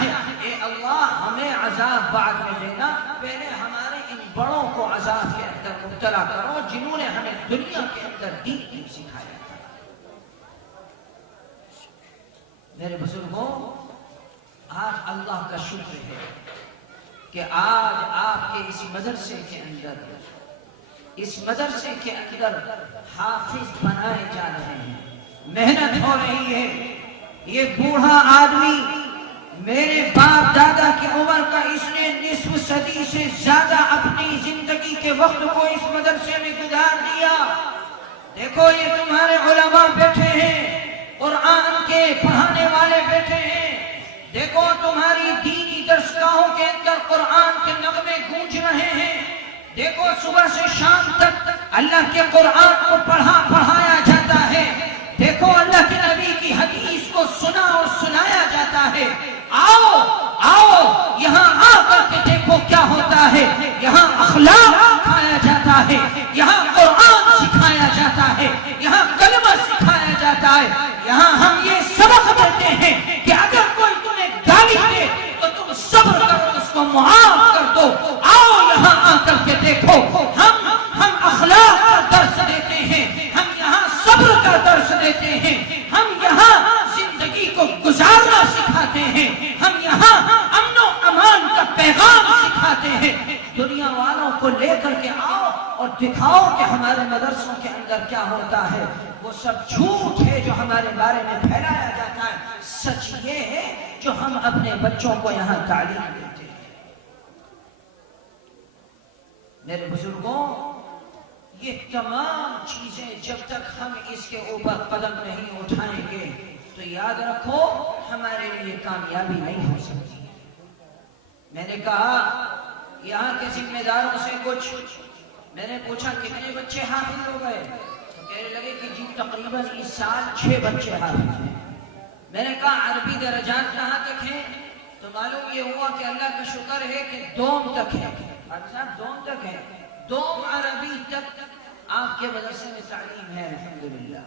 ہے اے اللہ ہمیں عذاب بعد میں دینا، پہلے ہمارے ان بڑوں کو عذاب کے اندر مبتلا کرو جنہوں نے ہمیں دنیا کے اندر دین نہیں سکھایا تھا۔ میرے بزرگوں، آج اللہ کا شکر ہے کہ آج آپ کے اس مدرسے کے اندر حافظ بنائے جا رہے ہیں، محنت ہو رہی ہے۔ یہ بوڑھا آدمی میرے باپ دادا کی عمر کا، اس نے نصف صدی سے زیادہ اپنی زندگی کے وقت کو اس مدرسے میں گزار دیا۔ دیکھو یہ تمہارے علماء بیٹھے ہیں، قرآن کے پڑھانے والے بیٹھے ہیں، دیکھو تمہاری دینی درسگاہوں کے اندر قرآن کے نغمے گونج رہے ہیں، دیکھو صبح سے شام تک اللہ کے قرآن کو پڑھایا جاتا ہے، دیکھو اللہ کے نبی کی حدیث کو سنا اور سنایا جاتا ہے۔ آؤ یہاں آ کر کے دیکھو کیا ہوتا ہے، یہاں اخلاق سکھایا جاتا ہے، یہاں قرآن سکھایا جاتا ہے، یہاں کلمہ سکھایا جاتا ہے، یہاں ہم یہ سبق دیتے ہیں کہ اگر کوئی تمہیں گالی دے تو تم صبر کرو، اس کو معاف کر دو۔ آؤ یہاں آ کر کے دیکھو، ہم اخلاق کا درس دیتے ہیں، ہم یہاں صبر کا درس دیتے ہیں، ہم یہاں زندگی کو گزارنا سکھاتے ہیں، ہم یہاں امن و امان کا پیغام سکھاتے ہیں۔ دنیا والوں کو لے کر کے آؤ اور دکھاؤ کہ ہمارے مدرسوں کے اندر کیا ہوتا ہے۔ وہ سب جھوٹ ہے جو ہمارے بارے میں پھیلایا جاتا ہے، سچ یہ ہے جو ہم اپنے بچوں کو یہاں تعلیم دیتے ہیں۔ میرے بزرگوں، یہ تمام چیزیں جب تک ہم اس کے اوپر قدم نہیں اٹھائیں گے تو یاد رکھو ہمارے لیے کامیابی نہیں ہو سکتی۔ میں نے کہا یہاں کے ذمہ داروں سے کچھ، میں نے پوچھا کتنے بچے حافظ ہو گئے، تو کہنے لگے کہ جی تقریباً اس سال 6 بچے حافظ ہیں۔ میں نے کہا عربی درجات کہاں تک ہیں، تو معلوم یہ ہوا کہ اللہ کا شکر ہے کہ دوم تک ہے، دوم تک ہے، دوم عربی تک آپ کے مدرسے میں تعلیم ہے الحمدللہ،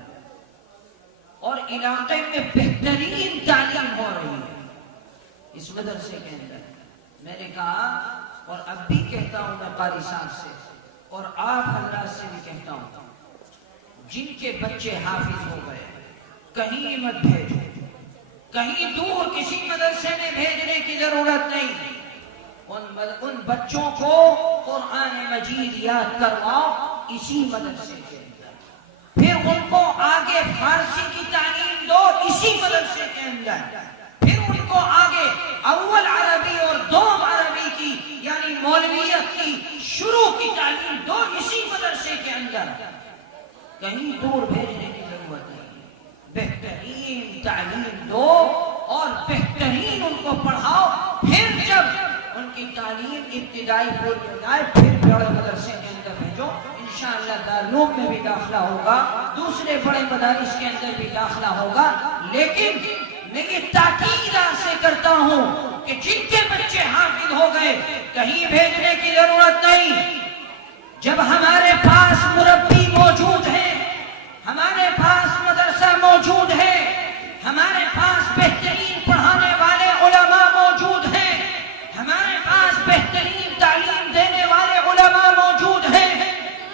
اور علاقے میں بہترین تعلیم ہو رہی ہے اس مدرسے کے اندر۔ میں نے کہا اور اب بھی کہتا ہوں میں قاری صاحب سے اور آپ حضرات سے بھی کہتا ہوں، جن کے بچے حافظ ہو گئے کہیں مت بھیجو، کہیں دور کسی مدرسے میں بھیجنے کی ضرورت نہیں، ان بچوں کو قرآن مجید یاد کرواؤ اسی مدرسے کے اندر، پھر ان کو آگے فارسی کی تعلیم دو اسی مدرسے کے اندر، پھر ان کو آگے اول عربی اور دوم عربی کی یعنی مولویت کی شروع کی تعلیم دو اسی مدرسے کے اندر، کہیں دور بھیجنے کی ضرورت نہیں، بہترین تعلیم دو اور بہترین ان کو پڑھاؤ، پھر جب ان کی تعلیم ابتدائی پوری ہو جائے پھر بڑے مدرسے کے اندر بھیجو، انشاءاللہ دارالعلوم میں بھی داخلہ ہوگا، دوسرے بڑے مدارس کے اندر بھی داخلہ ہوگا۔ لیکن میں یہ تاکید سے کرتا ہوں کہ جن کے بچے حافظ ہو گئے کہیں بھیجنے کی ضرورت نہیں، جب ہمارے پاس مربی موجود ہے، ہمارے پاس مدرسہ موجود ہے، ہمارے پاس بہترین پڑھانے والے علماء موجود ہیں، ہمارے پاس بہترین تعلیم دینے والے علماء موجود ہیں،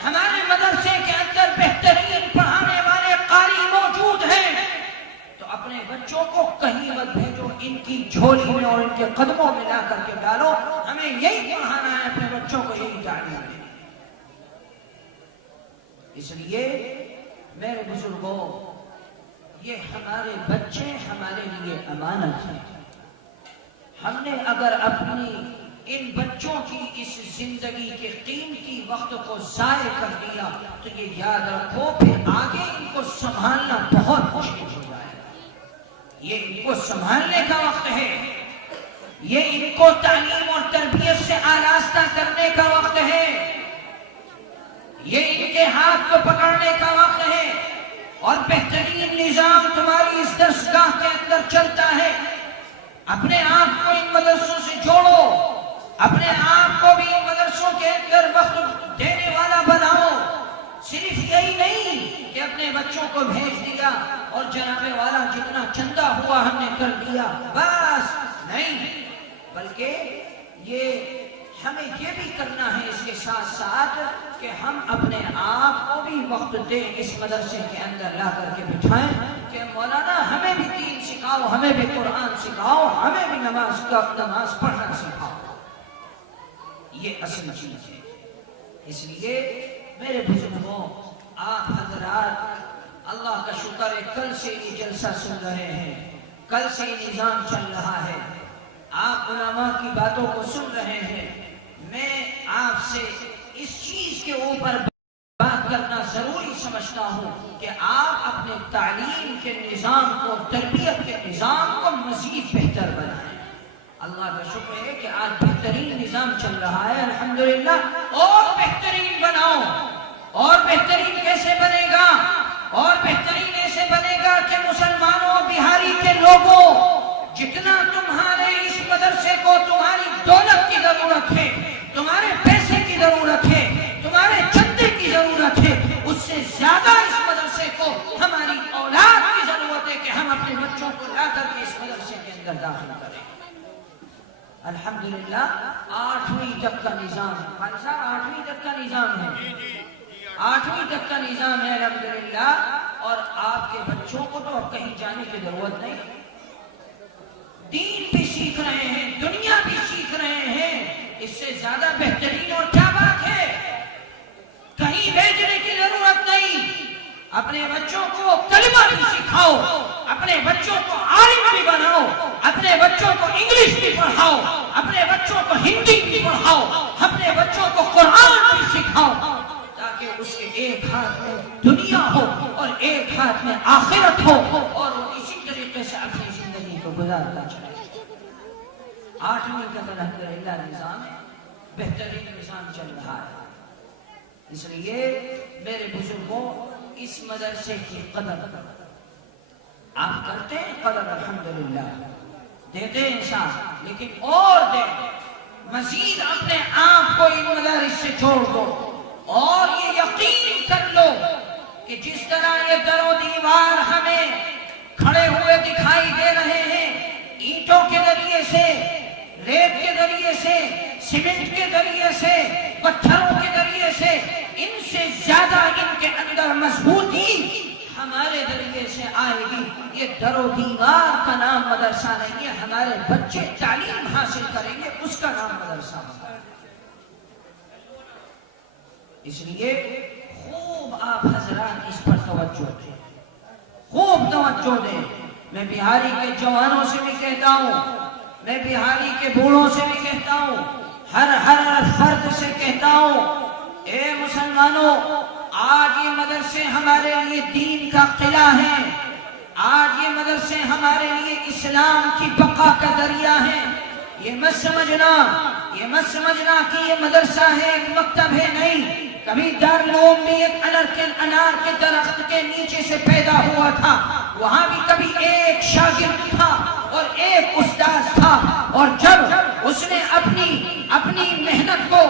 ہمارے مدرسے کے اندر بہترین پڑھانے والے قاری موجود ہیں، تو اپنے بچوں کو کہیں مت بھیجو، ان کی جھولی میں اور ان کے قدموں میں لا کر کے ڈالو، ہمیں یہی پڑھانا ہے، اپنے بچوں کو یہی تعلیم دینی ہے۔ اس لیے میرے بزرگوں، یہ ہمارے بچے ہمارے لیے امانت ہیں، ہم نے اگر اپنی ان بچوں کی اس زندگی کے قیمتی وقت کو ضائع کر دیا تو یہ یاد رکھو پھر آگے ان کو سنبھالنا بہت مشکل ہو جائے گا۔ یہ ان کو سنبھالنے کا وقت ہے، یہ ان کو تعلیم اور تربیت سے آراستہ کرنے کا وقت ہے، یہ ان کے ہاتھ کو پکڑنے کا وقت ہے، اور بہترین نظام تمہاری اس درسگاہ کے اندر چلتا ہے۔ اپنے آپ کو ان مدرسوں سے جوڑو، اپنے آپ کو بھی ان مدرسوں کے اندر وقت دینے والا بناؤ۔ صرف یہی نہیں کہ اپنے بچوں کو بھیج دیا اور جناب والا جتنا چندہ ہوا ہم نے کر دیا، بس نہیں، بلکہ یہ ہمیں یہ بھی کرنا ہے اس کے ساتھ ساتھ کہ ہم اپنے آپ کو بھی وقت دیں، اس مدرسے کے اندر لا کر کے بٹھائیں کہ مولانا ہمیں بھی دین سکھاؤ، ہمیں بھی قرآن سکھاؤ، ہمیں بھی نماز پڑھنا سکھاؤ۔ یہ اصل چیز ہے۔ اس لیے میرے بزرگوں، آپ حضرات اللہ کا شکر ہے کل سے یہ جلسہ سن رہے ہیں، کل سے یہ نظام چل رہا ہے، آپ علماء کی باتوں کو سن رہے ہیں۔ میں آپ سے اس چیز کے اوپر بات کرنا ضروری سمجھتا ہوں کہ آپ اپنے تعلیم کے نظام کو، تربیت کے نظام کو مزید بہتر بنائیں۔ اللہ کا شکر ہے کہ آج بہترین نظام چل رہا ہے، الحمدللہ، اور بہترین بناؤ۔ اور بہترین کیسے بنے گا؟ اور بہترین ایسے بنے گا کہ مسلمانوں، بہاری کے لوگوں، جتنا تمہارے اس مدرسے کو تمہاری دولت کی ضرورت ہے، تمہارے پیسے کی ضرورت ہے، تمہارے چندے کی ضرورت ہے، اس سے زیادہ اس مدرسے کو ہماری اولاد کی ضرورت ہے کہ ہم اپنے بچوں کو لا کر کے اس مدرسے کے اندر داخل کریں۔ الحمدللہ 8ویں تک کا نظام ہے، بھائی صاحب 8ویں تک کا نظام ہے، 8ویں تک کا نظام ہے الحمدللہ، اور آپ کے بچوں کو تو اب کہیں جانے کی ضرورت نہیں، دین بھی سیکھ رہے ہیں، دنیا بھی سیکھ رہے ہیں۔ اس سے زیادہ بہترین اور کیا بات ہے؟ کہیں بھیجنے کی ضرورت نہیں، اپنے بچوں کو کلمہ بھی سکھاؤ، اپنے بچوں کو عالم بھی بناؤ، اپنے بچوں کو انگلش بھی پڑھاؤ، اپنے بچوں کو ہندی بھی پڑھاؤ، اپنے بچوں کو قرآن بھی سکھاؤ، تاکہ اس کے ایک ہاتھ میں دنیا ہو اور ایک ہاتھ میں آخرت ہو، اور وہ اسی طریقے سے اپنی زندگی کو گزارتا چلے۔ 8ویں تک الحمدللہ نظام ہے، بہترین نظام چل رہا ہے۔ اس لیے میرے بزرگوں، اس مدرسے کی قدر آپ کرتے ہیں، قدر الحمدللہ دیتے ہیں انسان، لیکن اور دیں، مزید اپنے آپ کو ان مدارس سے جوڑ دو، اور یہ یقین کر لو کہ جس طرح یہ در و دیوار ہمیں کھڑے ہوئے دکھائی دے رہے ہیں، اینٹوں کے ذریعے سے، ریت کے ذریعے سے، سیمنٹ کے ذریعے سے، پتھروں کے ذریعے سے، ان سے زیادہ ان کے اندر مضبوطی ہمارے ذریعے سے آئے گی۔ یہ در و دیوار کا نام مدرسہ نہیں ہے، ہمارے بچے تعلیم حاصل کریں گے، اس کا نام مدرسہ ہوگا۔ اس لیے خوب آپ حضرات اس پر توجہ دیں، خوب توجہ دیں۔ میں بہاری کے جوانوں سے بھی کہتا ہوں، میں بہاری کے بوڑھوں سے بھی کہتا ہوں، ہر فرد سے کہتا ہوں، اے مسلمانوں، آج یہ مدرسے ہمارے لیے دین کا قلعہ ہیں، آج یہ مدرسے ہمارے لیے اسلام کی بقا کا ذریعہ ہیں۔ یہ مت سمجھنا کہ یہ مدرسہ ہے، ایک مکتب ہے، نہیں۔ کبھی دارالعلوم بھی ایک انار کے درخت کے نیچے سے پیدا ہوا تھا، وہاں بھی کبھی ایک شاگرد تھا اور ایک استاذ تھا، اور جب اس نے اپنی محنت کو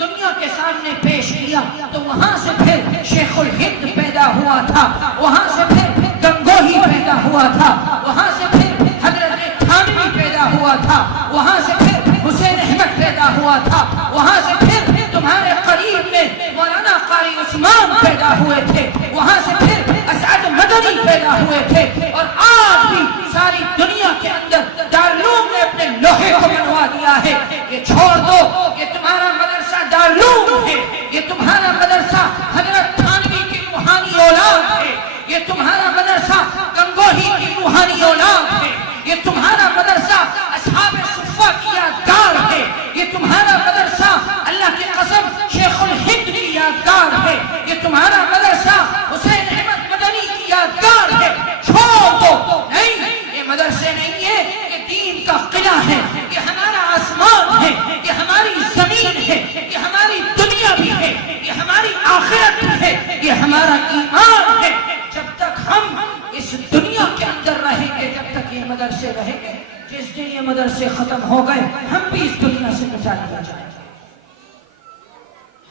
دنیا کے سامنے پیش کیا تو وہاں سے پھر شیخ الہند پیدا ہوا تھا، وہاں سے پھر گنگوہی پیدا ہوا تھا، وہاں سے پھر حضرت تھانوی پیدا ہوا تھا، وہاں سے پھر حسین احمد پیدا ہوا تھا، وہاں سے پھر تمہارے قریب میں مولانا قاری عثمان پیدا ہوئے تھے، وہاں سے پھر اسعد مدنی پیدا ہوئے تھے، اور آج بھی ساری دنیا کے اندر دارالعلوم نے اپنے لوہے کو منوا دیا ہے۔ یہ چھوڑ دو، یہ تمہارا مدرسہ دارالعلوم ہے، یہ تمہارا مدرسہ حضرت تھانوی کی روحانی اولاد ہے، یہ تمہارا مدرسہ گنگوہی کی روحانی اولاد ہے، یہ تمہارا مدرسہ اصحاب صفہ کی یادگار ہے، یہ تمہارا مدرسہ اللہ کی قسم شیخ الہند کی یادگار ہے، یہ تمہارا مدرسہ حسین احمد مدنی کی یادگار ہے۔ چھوڑ دو، نہیں، یہ مدرسے نہیں ہے، یہ دین کا قلعہ ہے، یہ ہمارا آسمان ہے، یہ ہماری زمین ہے، یہ ہماری دنیا بھی ہے، یہ ہماری آخرت بھی ہے، یہ ہمارا ایمان ہے۔ جب تک ہم اس دنیا کے اندر رہیں گے، جب تک یہ مدرسے رہیں گے، جس دن یہ مدرسے ختم ہو گئے ہم بھی اس دنیا سے مٹا دیا جائیں گے۔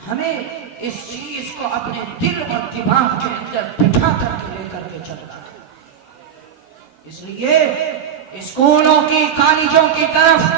ہمیں اس چیز کو اپنے دل اور دماغ کے اندر بٹھا کر کے لے کر کے چلنا ہے۔ اس لیے اسکولوں کی کالجوں کی طرف